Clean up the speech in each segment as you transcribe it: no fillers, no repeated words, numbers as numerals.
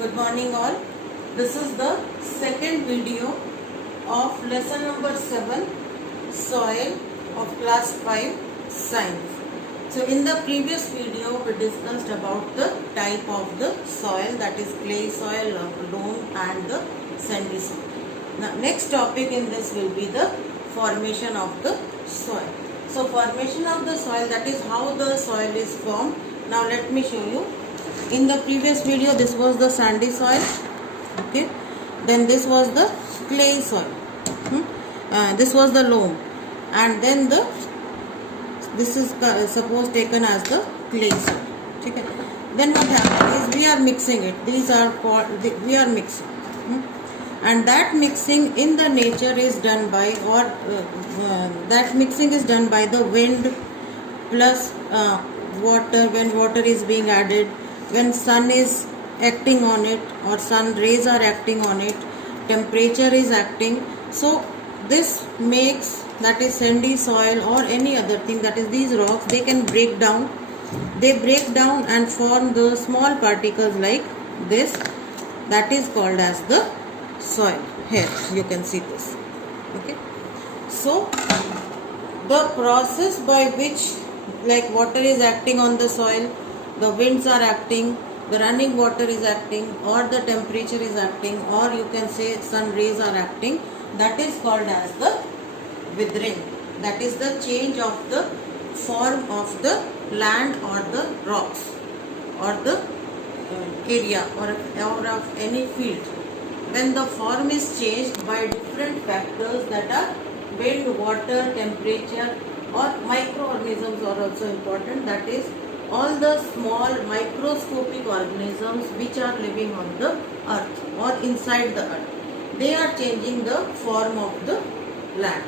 Good morning all. This is the second video of lesson number 7 soil of class 5 science. So in the previous video we discussed about the type of the soil, that is clay soil, loam and the sandy soil. Now next topic in this will be the formation of the soil. So formation of the soil, that is how the soil is formed. Now let me show you. In the previous video this was the sandy soil, okay, then this was the clay soil, this was the loam, and then this is suppose taken as the clay soil, okay. Then what happens is we are mixing it. These are called, we are mixing, and that mixing in the nature is done by, that mixing is done by the wind plus water, when water is being added, when sun is acting on it or sun rays are acting on it, temperature is acting. So this makes, that is sandy soil or any other thing, that is these rocks, they can break down. They break down and form the small particles like this, that is called as the soil. Here you can see this, okay. So the process by which, like water is acting on the soil, the winds are acting, the running water is acting, or the temperature is acting, or you can say sun rays are acting, that is called as the withering. That is the change of the form of the land or the rocks or the area or of any field. When the form is changed by different factors, that are wind, water, temperature, or microorganisms are also important, that is all the small microscopic organisms which are living on the earth or inside the earth, they are changing the form of the land,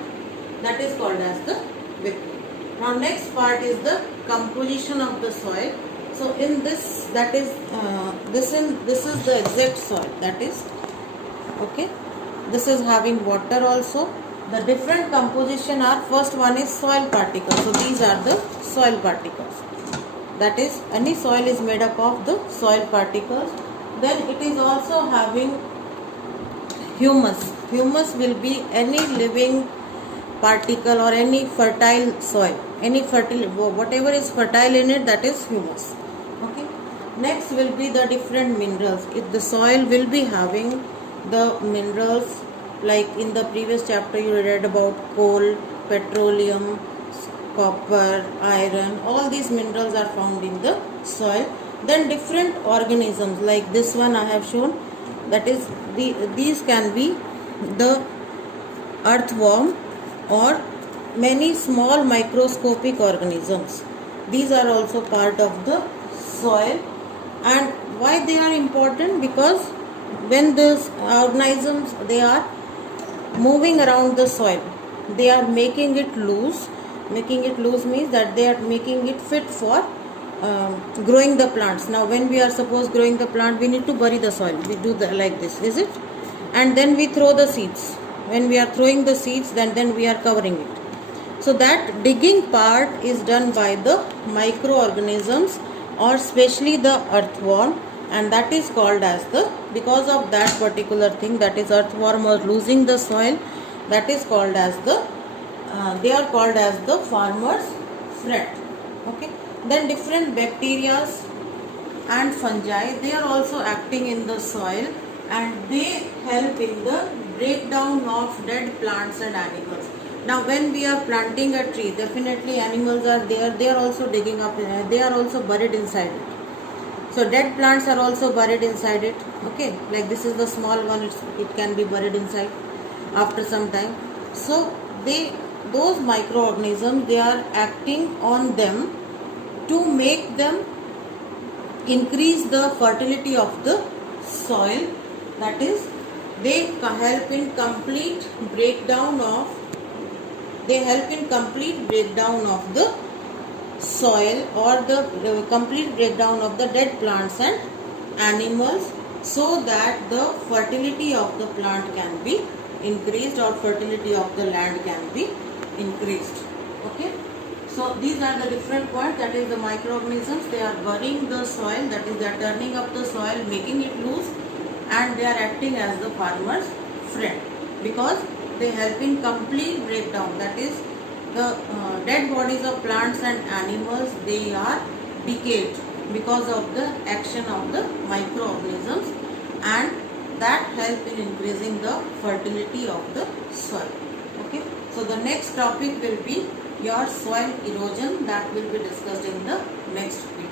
that is called as the withering. Now next part is the composition of the soil. So in this, that is this is the exact soil, that is, okay, this is having water also. The different composition are, first one is soil particles. So these are the soil particles, that is any soil is made up of the soil particles. Then it is also having humus. Humus will be any living particle or any fertile soil, any fertile, whatever is fertile in it, that is humus, okay. Next will be the different minerals. If the soil will be having the minerals, like in the previous chapter you read about coal, petroleum, copper, iron, all these minerals are found in the soil. Then different organisms, like this one I have shown, that is these can be the earthworm or many small microscopic organisms. These are also part of the soil. And why they are important? Because when these organisms, they are moving around the soil, they are making it loose. Making it loose means that they are making it fit for growing the plants. Now when we are suppose growing the plant, we need to bury the soil. We do like this, is it? And then we throw the seeds. When we are throwing the seeds, then we are covering it. So that digging part is done by the microorganisms or especially the earthworm, and that is called as the, because of that particular thing, that is earthworm or losing the soil, that is called as the they are called as the farmer's fret, okay. Then different bacteria and fungi, they are also acting in the soil, and they help in the breakdown of dead plants and animals. Now when we are planting a tree, definitely animals are there, they are also digging up, they are also buried inside it. So dead plants are also buried inside it, okay, like this is the small one, it can be buried inside after some time. So those microorganisms, they are acting on them to make them increase the fertility of the soil, that is they help in complete breakdown of the soil or the complete breakdown of the dead plants and animals, so that the fertility of the plant can be increased or fertility of the land can be increased, okay. So these are the different points, that is the microorganisms. They are burying the soil, that is they are turning up the soil, making it loose, and they are acting as the farmer's friend because they help in complete breakdown, that is the dead bodies of plants and animals, they are decayed because of the action of the microorganisms, and that help in increasing the fertility of the soil. Okay, so the next topic will be your soil erosion, that will be discussed in the next video.